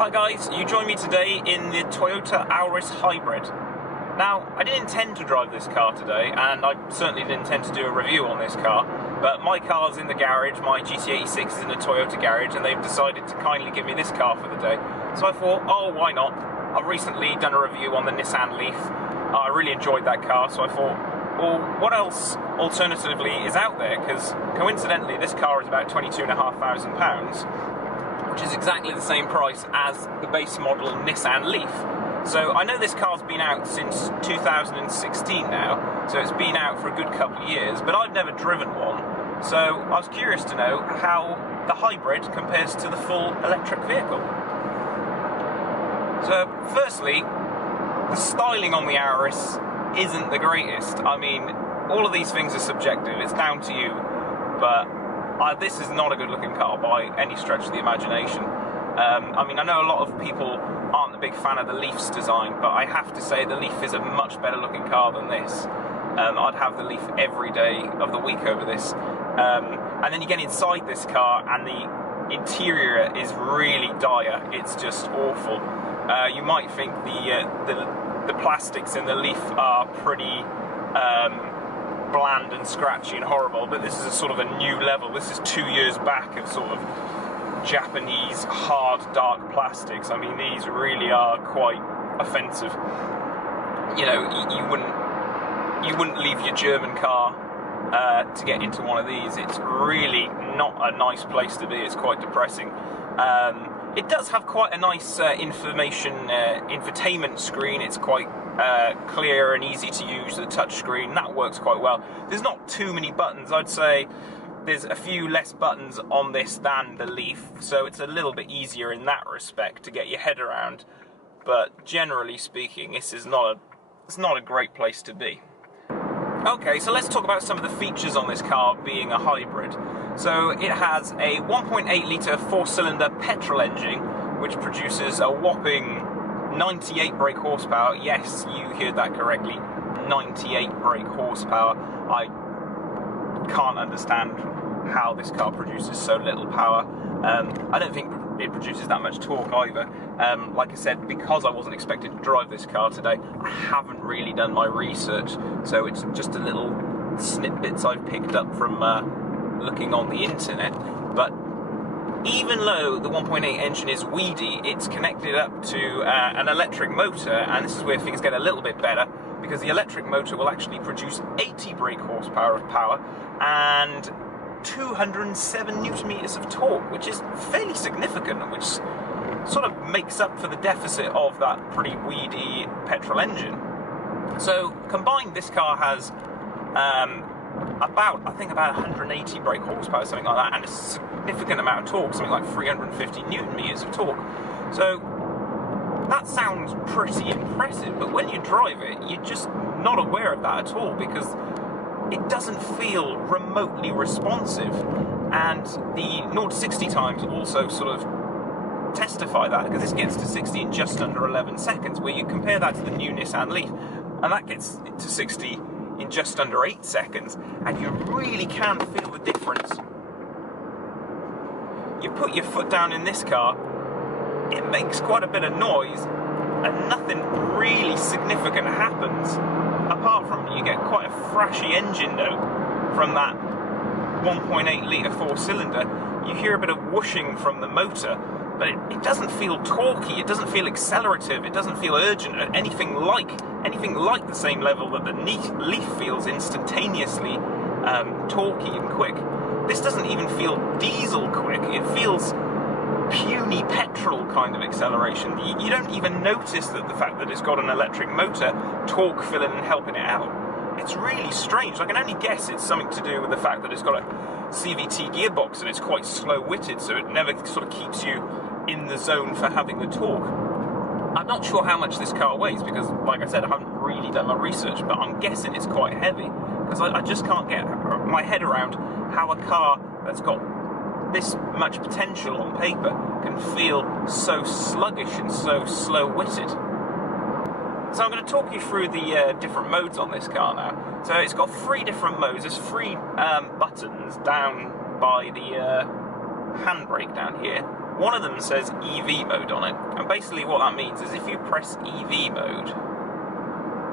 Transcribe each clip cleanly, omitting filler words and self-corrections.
Hi guys, you join me today in the Toyota Auris Hybrid. Now, I didn't intend to drive this car today, and I certainly didn't intend to do a review on this car, but my car's in the garage, my GT86 is in a Toyota garage, and they've decided to kindly give me this car for the day. So I thought, oh, why not? I've recently done a review on the Nissan Leaf. I really enjoyed that car, so I thought, well, what else alternatively is out there? Because coincidentally, this car is about £22,500, which is exactly the same price as the base model Nissan Leaf. So I know this car's been out since 2016 now, so it's been out for a good couple of years, but I've never driven one. So I was curious to know how the hybrid compares to the full electric vehicle. So firstly, the styling on the Auris isn't the greatest. I mean, all of these things are subjective, it's down to you, but this is not a good looking car by any stretch of the imagination. I mean, I know a lot of people aren't a big fan of the Leaf's design, but I have to say the Leaf is a much better looking car than this. I'd have the Leaf every day of the week over this. And then you get inside this car and the interior is really dire. It's just awful. You might think the plastics in the Leaf are pretty bland and scratchy and horrible, but this is a sort of a new level. This is 2 years back of sort of Japanese hard dark plastics. I mean, these really are quite offensive. You know, you wouldn't leave your German car to get into one of these. It's really not a nice place to be. It's quite depressing. It does have quite a nice infotainment screen. It's quite clear and easy to use, the touch screen. That works quite well. There's not too many buttons. I'd say there's a few less buttons on this than the Leaf, so it's a little bit easier in that respect to get your head around. But generally speaking, this is not a great place to be. Okay, so let's talk about some of the features on this car being a hybrid. So it has a 1.8 litre 4-cylinder petrol engine, which produces a whopping 98 brake horsepower. Yes, you heard that correctly, 98 brake horsepower. I can't understand how this car produces so little power. I don't think it produces that much torque either. Like I said, because I wasn't expected to drive this car today, I haven't really done my research, so it's just a little snippets I've picked up from looking on the internet. But even though the 1.8 engine is weedy, it's connected up to an electric motor, and this is where things get a little bit better, because the electric motor will actually produce 80 brake horsepower of power and 207 newton meters of torque, which is fairly significant, which sort of makes up for the deficit of that pretty weedy petrol engine. So combined, this car has about 180 brake horsepower, something like that, and a significant amount of torque, something like 350 newton meters of torque. So that sounds pretty impressive, but when you drive it, you're just not aware of that at all, because it doesn't feel remotely responsive, and the 0 to 60 times also sort of testify that, because this gets to 60 in just under 11 seconds, where you compare that to the new Nissan Leaf, and that gets to 60 in just under 8 seconds, and you really can feel the difference. You put your foot down in this car, it makes quite a bit of noise, and nothing really significant happens, apart from you get quite a thrashy engine note from that 1.8 litre 4-cylinder. You hear a bit of whooshing from the motor, but it doesn't feel torquey, it doesn't feel accelerative, it doesn't feel urgent, or anything like the same level that the Leaf feels instantaneously torquey and quick. This doesn't even feel diesel quick, it feels puny petrol kind of acceleration. You don't even notice that the fact that it's got an electric motor torque filling and helping it out. It's really strange. I can only guess it's something to do with the fact that it's got a CVT gearbox and it's quite slow-witted, so it never sort of keeps you in the zone for having the torque. I'm not sure how much this car weighs, because, like I said, I haven't really done my research, but I'm guessing it's quite heavy, because I just can't get my head around how a car that's got this much potential on paper can feel so sluggish and so slow-witted. So I'm going to talk you through the different modes on this car now. So it's got 3 different modes. There's 3 buttons down by the handbrake down here, One of them says EV mode on it, and basically what that means is if you press EV mode,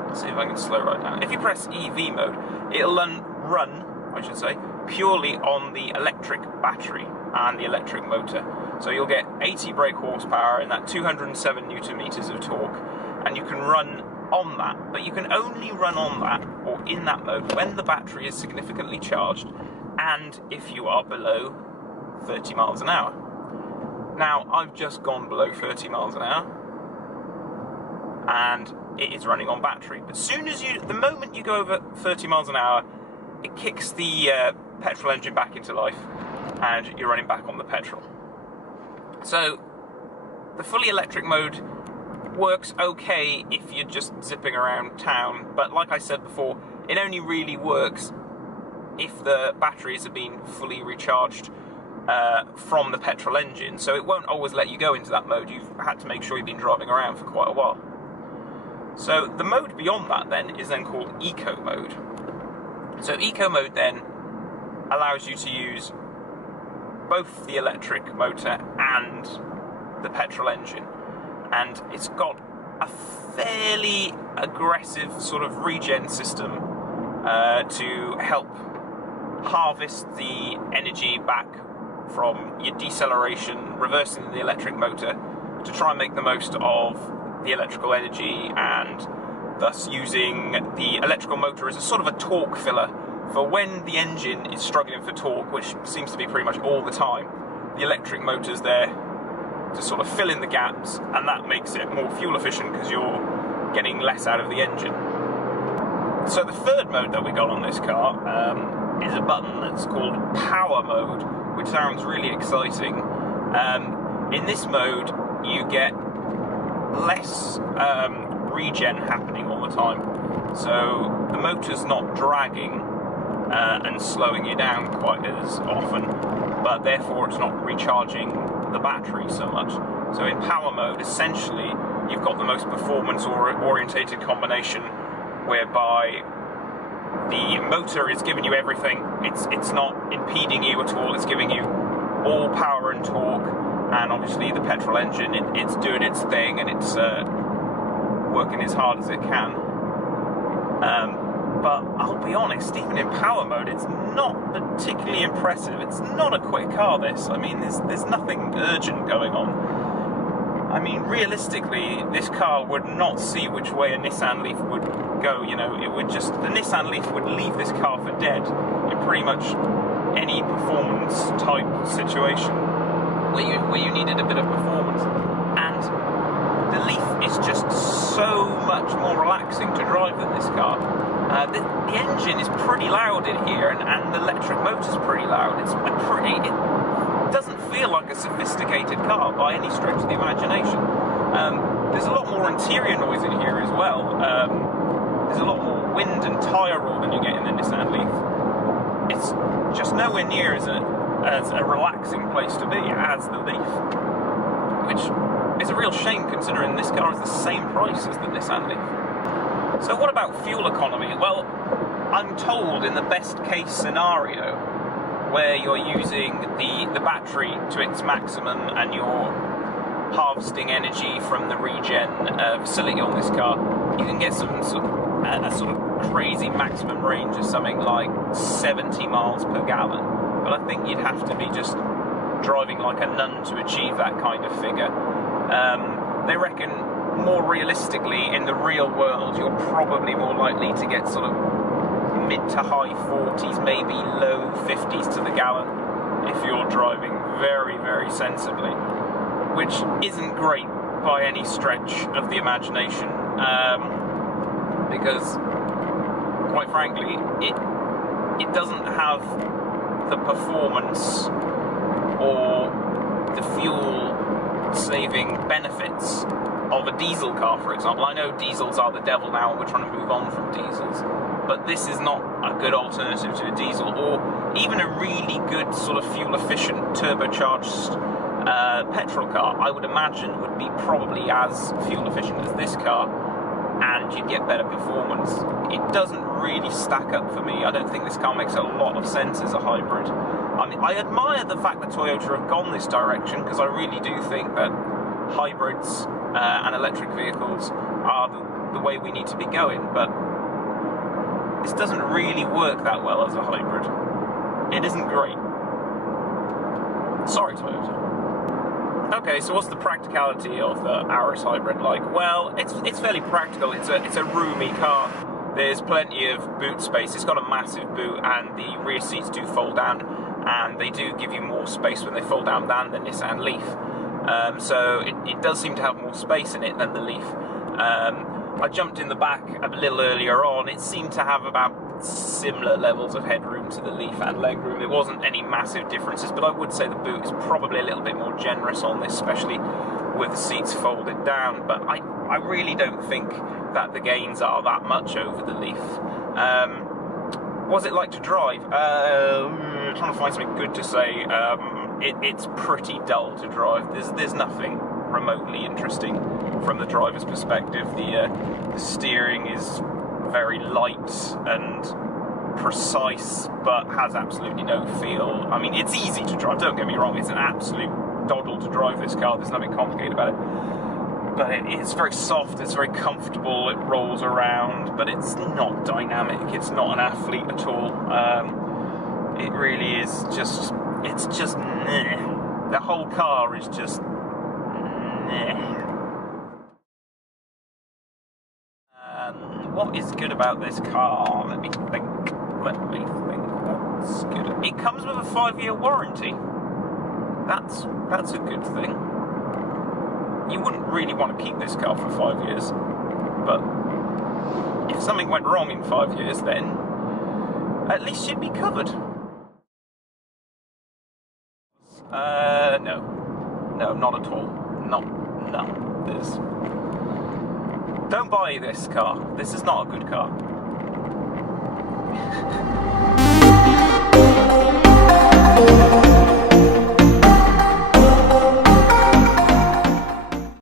let's see if I can slow right down. If you press EV mode, it'll run, I should say, purely on the electric battery and the electric motor. So you'll get 80 brake horsepower and that 207 Newton meters of torque, and you can run on that, but you can only run on that or in that mode when the battery is significantly charged and if you are below 30 miles an hour. Now, I've just gone below 30 miles an hour and it is running on battery, but the moment you go over 30 miles an hour, it kicks the petrol engine back into life and you're running back on the petrol. So the fully electric mode works okay if you're just zipping around town, but like I said before, it only really works if the batteries have been fully recharged from the petrol engine, so it won't always let you go into that mode. You've had to make sure you've been driving around for quite a while. So the mode beyond that then is then called Eco mode. So Eco mode then allows you to use both the electric motor and the petrol engine, and it's got a fairly aggressive sort of regen system to help harvest the energy back from your deceleration, reversing the electric motor to try and make the most of the electrical energy, and thus using the electrical motor as a sort of a torque filler for when the engine is struggling for torque, which seems to be pretty much all the time. The electric motor's there to sort of fill in the gaps, and that makes it more fuel efficient because you're getting less out of the engine. So the third mode that we got on this car is a button that's called Power mode, which sounds really exciting. In this mode, you get less regen happening all the time. So the motor's not dragging and slowing you down quite as often, but therefore it's not recharging the battery so much. So in power mode, essentially, you've got the most performance orientated combination whereby the motor is giving you everything. It's not impeding you at all. It's giving you all power and torque, and obviously the petrol engine, it's doing its thing and it's working as hard as it can. But I'll be honest, even in power mode, it's not particularly impressive. It's not a quick car, this. I mean, there's nothing urgent going on. I mean, realistically, this car would not see which way a Nissan Leaf would go, you know. It would just, the Nissan Leaf would leave this car for dead in pretty much any performance type situation where you needed a bit of performance. And the Leaf is just so much more relaxing to drive than this car. The engine is pretty loud in here, and the electric motor's pretty loud. It doesn't feel like a sophisticated car by any stretch of the imagination. There's a lot more interior noise in here as well. There's a lot more wind and tyre roar than you get in the Nissan Leaf. It's just nowhere near as a relaxing place to be as the Leaf, which is a real shame considering this car is the same price as the Nissan Leaf. So what about fuel economy? Well, I'm told in the best case scenario, where you're using the battery to its maximum and you're harvesting energy from the regen facility on this car, you can get a sort of crazy maximum range of something like 70 miles per gallon. But I think you'd have to be just driving like a nun to achieve that kind of figure. They reckon more realistically in the real world you're probably more likely to get sort of mid to high 40s, maybe low 50s to the gallon if you're driving very, very sensibly, which isn't great by any stretch of the imagination, because quite frankly it doesn't have the performance or the fuel saving benefits of a diesel car, for example. I know diesels are the devil now and we're trying to move on from diesels, but this is not a good alternative to a diesel, or even a really good sort of fuel efficient turbocharged petrol car. I would imagine would be probably as fuel efficient as this car, and you'd get better performance. It doesn't really stack up for me. I don't think this car makes a lot of sense as a hybrid. I mean, I admire the fact that Toyota have gone this direction, because I really do think that hybrids and electric vehicles are the way we need to be going, but this doesn't really work that well as a hybrid. It isn't great. Sorry, Toyota. Okay, so what's the practicality of the Auris Hybrid like? Well, it's fairly practical. It's a roomy car. There's plenty of boot space. It's got a massive boot, and the rear seats do fold down, and they do give you more space when they fold down than the Nissan Leaf. So it does seem to have more space in it than the Leaf. I jumped in the back a little earlier on. It seemed to have about similar levels of headroom to the Leaf and legroom. There wasn't any massive differences, but I would say the boot is probably a little bit more generous on this, especially with the seats folded down. But I really don't think that the gains are that much over the Leaf. What's it like to drive? Trying to find something good to say. It's pretty dull to drive. There's nothing remotely interesting from the driver's perspective. The steering is very light and precise, but has absolutely no feel. I mean, it's easy to drive, don't get me wrong. It's an absolute doddle to drive this car. There's nothing complicated about it. But it's very soft, it's very comfortable, it rolls around, but it's not dynamic. It's not an athlete at all. It really is just, it's just meh. The whole car is just meh. What is good about this car? Let me think. What's good? It comes with a 5-year warranty. That's a good thing. You wouldn't really want to keep this car for 5 years, but if something went wrong in 5 years, then at least you'd be covered. No, not at all. No. Don't buy this car. This is not a good car.